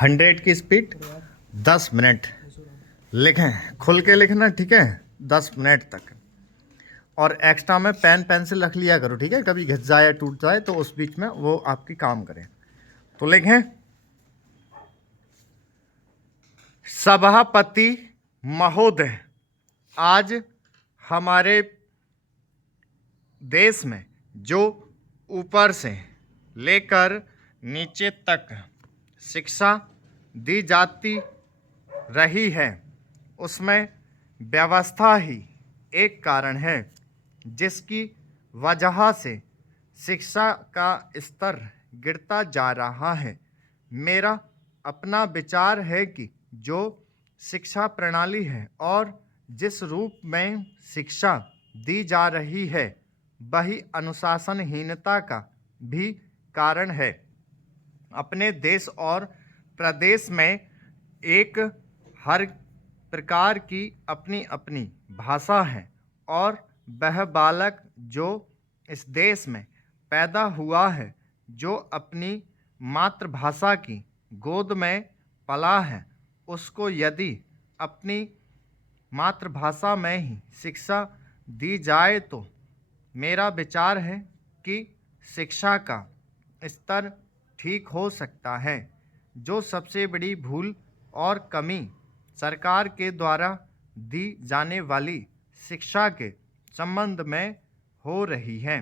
100 की speed 10 minute लिखें, खुल के लिखना, ठीक है, 10 मिनट तक। और एक्स्ट्रा में पेन पेंसिल रख लिया करो, ठीक है, कभी घिस जाए या टूट जाए तो उस बीच में वो आपकी काम करे। तो लिखें, सभापति महोदय, आज हमारे देश में जो ऊपर से लेकर नीचे तक शिक्षा दी जाती रही है, उसमें व्यवस्था ही एक कारण है जिसकी वजह से शिक्षा का स्तर गिरता जा रहा है। मेरा अपना विचार है कि जो शिक्षा प्रणाली है और जिस रूप में शिक्षा दी जा रही है वही अनुशासनहीनता का भी कारण है। अपने देश और प्रदेश में एक हर प्रकार की अपनी अपनी भाषा है और वह बालक जो इस देश में पैदा हुआ है, जो अपनी मातृभाषा की गोद में पला है, उसको यदि अपनी मातृभाषा में ही शिक्षा दी जाए तो मेरा विचार है कि शिक्षा का स्तर ठीक हो सकता है। जो सबसे बड़ी भूल और कमी सरकार के द्वारा दी जाने वाली शिक्षा के संबंध में हो रही है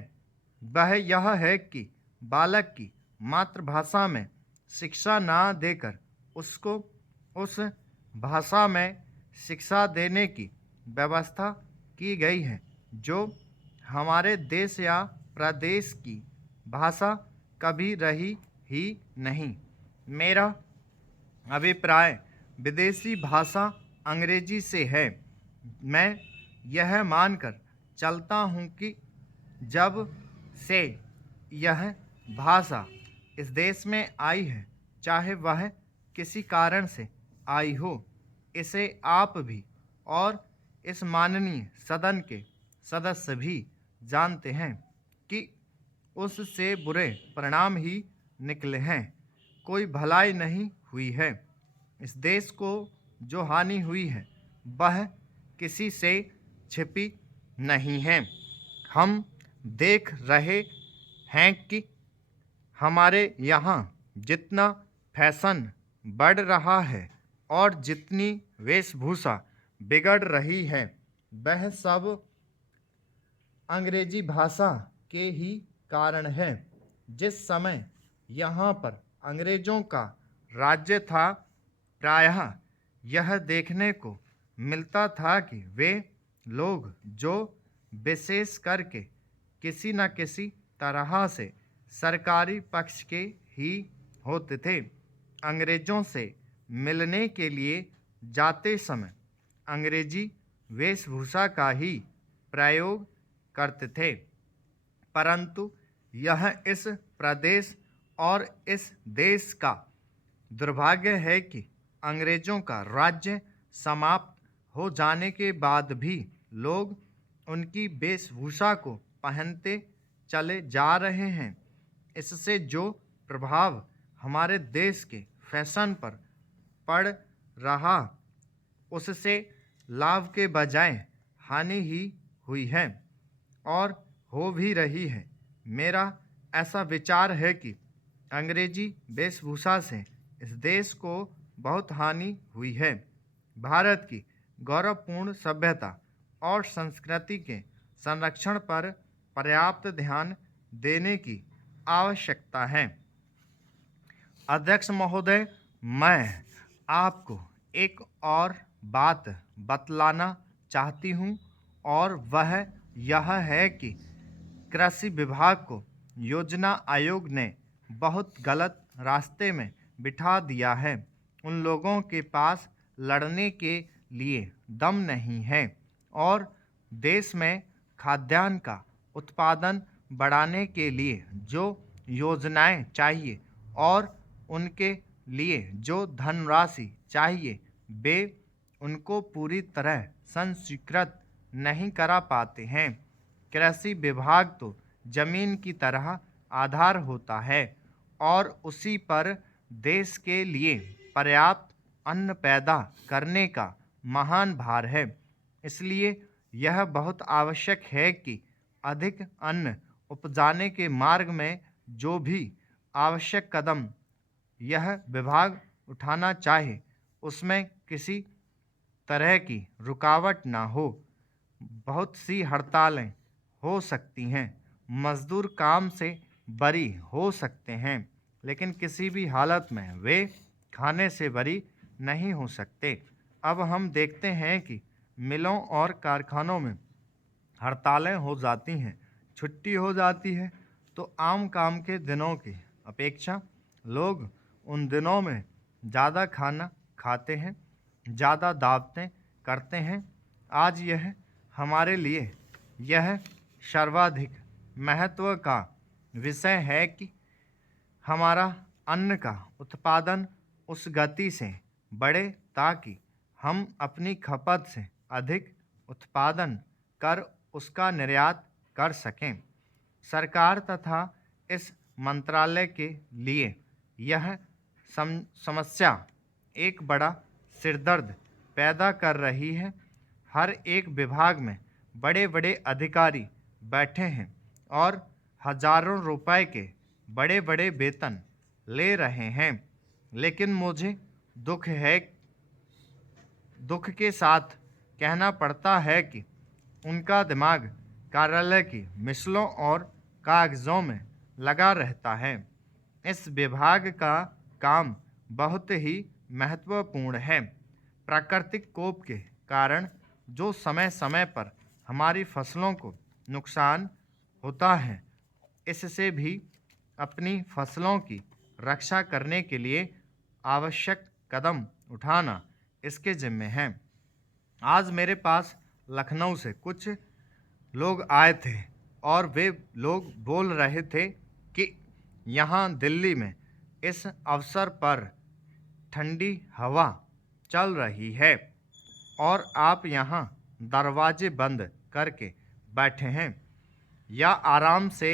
वह यह है कि बालक की मातृभाषा में शिक्षा ना देकर उसको उस भाषा में शिक्षा देने की व्यवस्था की गई है जो हमारे देश या प्रदेश की भाषा कभी रही ही नहीं। मेरा अभिप्राय विदेशी भाषा अंग्रेजी से है। मैं यह मानकर चलता हूँ कि जब से यह भाषा इस देश में आई है, चाहे वह किसी कारण से आई हो, इसे आप भी और इस माननीय सदन के सदस्य भी जानते हैं कि उससे बुरे परिणाम ही निकले हैं। कोई भलाई नहीं हुई है। इस देश को जो हानि हुई है वह किसी से छिपी नहीं है। हम देख रहे हैं कि हमारे यहाँ जितना फैशन बढ़ रहा है और जितनी वेशभूषा बिगड़ रही है वह सब अंग्रेजी भाषा के ही कारण है। जिस समय यहाँ पर अंग्रेज़ों का राज्य था, प्रायः यह देखने को मिलता था कि वे लोग जो विशेष करके किसी न किसी तरह से सरकारी पक्ष के ही होते थे, अंग्रेज़ों से मिलने के लिए जाते समय अंग्रेजी वेशभूषा का ही प्रयोग करते थे। परंतु यह इस प्रदेश और इस देश का दुर्भाग्य है कि अंग्रेज़ों का राज्य समाप्त हो जाने के बाद भी लोग उनकी वेशभूषा को पहनते चले जा रहे हैं। इससे जो प्रभाव हमारे देश के फैशन पर पड़ रहा, उससे लाभ के बजाय हानि ही हुई है और हो भी रही है। मेरा ऐसा विचार है कि अंग्रेजी वेशभूषा से इस देश को बहुत हानि हुई है। भारत की गौरवपूर्ण सभ्यता और संस्कृति के संरक्षण पर पर्याप्त ध्यान देने की आवश्यकता है। अध्यक्ष महोदय, मैं आपको एक और बात बतलाना चाहती हूँ और वह यह है कि कृषि विभाग को योजना आयोग ने बहुत गलत रास्ते में बिठा दिया है। उन लोगों के पास लड़ने के लिए दम नहीं है और देश में खाद्यान्न का उत्पादन बढ़ाने के लिए जो योजनाएं चाहिए और उनके लिए जो धनराशि चाहिए वे उनको पूरी तरह संस्वीकृत नहीं करा पाते हैं। कृषि विभाग तो जमीन की तरह आधार होता है और उसी पर देश के लिए पर्याप्त अन्न पैदा करने का महान भार है। इसलिए यह बहुत आवश्यक है कि अधिक अन्न उपजाने के मार्ग में जो भी आवश्यक कदम यह विभाग उठाना चाहे उसमें किसी तरह की रुकावट ना हो। बहुत सी हड़तालें हो सकती हैं, मजदूर काम से बरी हो सकते हैं, लेकिन किसी भी हालत में वे खाने से बरी नहीं हो सकते। अब हम देखते हैं कि मिलों और कारखानों में हड़तालें हो जाती हैं, छुट्टी हो जाती है, तो आम काम के दिनों की अपेक्षा लोग उन दिनों में ज़्यादा खाना खाते हैं, ज़्यादा दावतें करते हैं। आज यह हमारे लिए यह सर्वाधिक महत्व का विषय है कि हमारा अन्न का उत्पादन उस गति से बढ़े ताकि हम अपनी खपत से अधिक उत्पादन कर उसका निर्यात कर सकें। सरकार तथा इस मंत्रालय के लिए यह समस्या एक बड़ा सिरदर्द पैदा कर रही है। हर एक विभाग में बड़े बड़े अधिकारी बैठे हैं और हजारों रुपए के बड़े बड़े वेतन ले रहे हैं, लेकिन मुझे दुख के साथ कहना पड़ता है कि उनका दिमाग कार्यालय की मिसलों और कागजों में लगा रहता है। इस विभाग का काम बहुत ही महत्वपूर्ण है। प्राकृतिक कोप के कारण जो समय समय पर हमारी फसलों को नुकसान होता है, इससे भी अपनी फसलों की रक्षा करने के लिए आवश्यक कदम उठाना इसके जिम्मे है। आज मेरे पास लखनऊ से कुछ लोग आए थे और वे लोग बोल रहे थे कि यहाँ दिल्ली में इस अवसर पर ठंडी हवा चल रही है और आप यहाँ दरवाजे बंद करके बैठे हैं या आराम से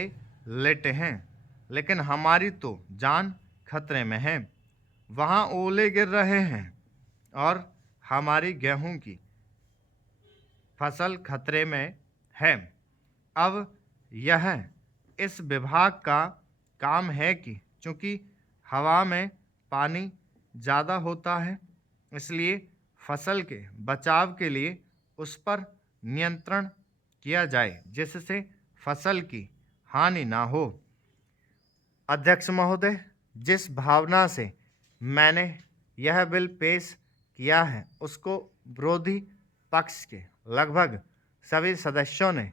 लेटे हैं, लेकिन हमारी तो जान खतरे में है। वहाँ ओले गिर रहे हैं और हमारी गेहूं की फसल खतरे में है। अब यह इस विभाग का काम है कि चूँकि हवा में पानी ज़्यादा होता है, इसलिए फसल के बचाव के लिए उस पर नियंत्रण किया जाए जिससे फसल की हानि ना हो। अध्यक्ष महोदय, जिस भावना से मैंने यह बिल पेश किया है उसको विरोधी पक्ष के लगभग सभी सदस्यों ने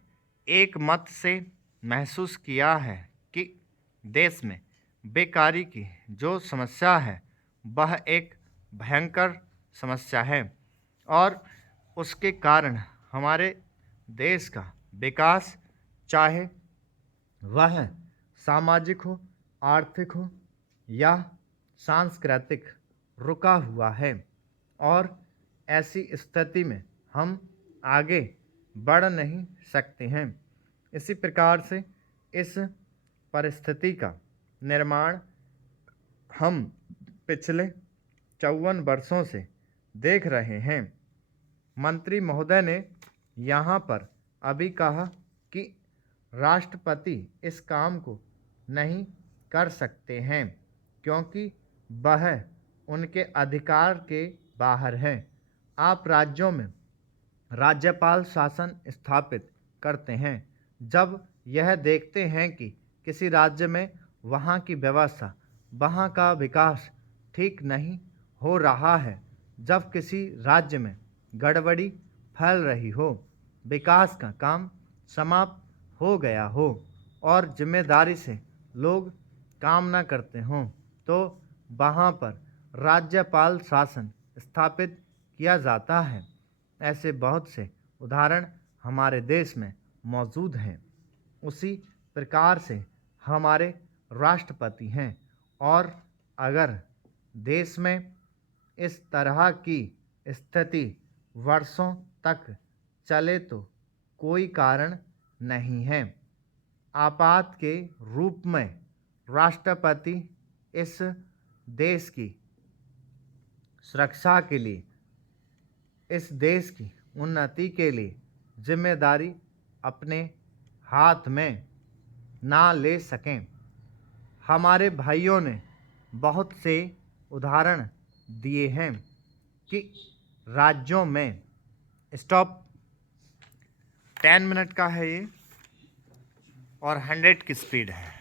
एक मत से महसूस किया है कि देश में बेकारी की जो समस्या है वह एक भयंकर समस्या है और उसके कारण हमारे देश का विकास, चाहे वह सामाजिक हो, आर्थिक हो या सांस्कृतिक, रुका हुआ है और ऐसी स्थिति में हम आगे बढ़ नहीं सकते हैं। इसी प्रकार से इस परिस्थिति का निर्माण हम पिछले 54 वर्षों से देख रहे हैं। मंत्री महोदय ने यहाँ पर अभी कहा कि राष्ट्रपति इस काम को नहीं कर सकते हैं क्योंकि वह उनके अधिकार के बाहर है। आप राज्यों में राज्यपाल शासन स्थापित करते हैं जब यह देखते हैं कि किसी राज्य में वहाँ की व्यवस्था, वहाँ का विकास ठीक नहीं हो रहा है, जब किसी राज्य में गड़बड़ी फैल रही हो, विकास का काम समाप्त हो गया हो और जिम्मेदारी से लोग काम न करते हों, तो वहाँ पर राज्यपाल शासन स्थापित किया जाता है। ऐसे बहुत से उदाहरण हमारे देश में मौजूद हैं। उसी प्रकार से हमारे राष्ट्रपति हैं और अगर देश में इस तरह की स्थिति वर्षों तक चले तो कोई कारण नहीं है। आपात के रूप में राष्ट्रपति इस देश की सुरक्षा के लिए, इस देश की उन्नति के लिए जिम्मेदारी अपने हाथ में ना ले सकें। हमारे भाइयों ने बहुत से उदाहरण दिए हैं कि राज्यों में स्टॉप 10 मिनट का है ये और 100 की स्पीड है।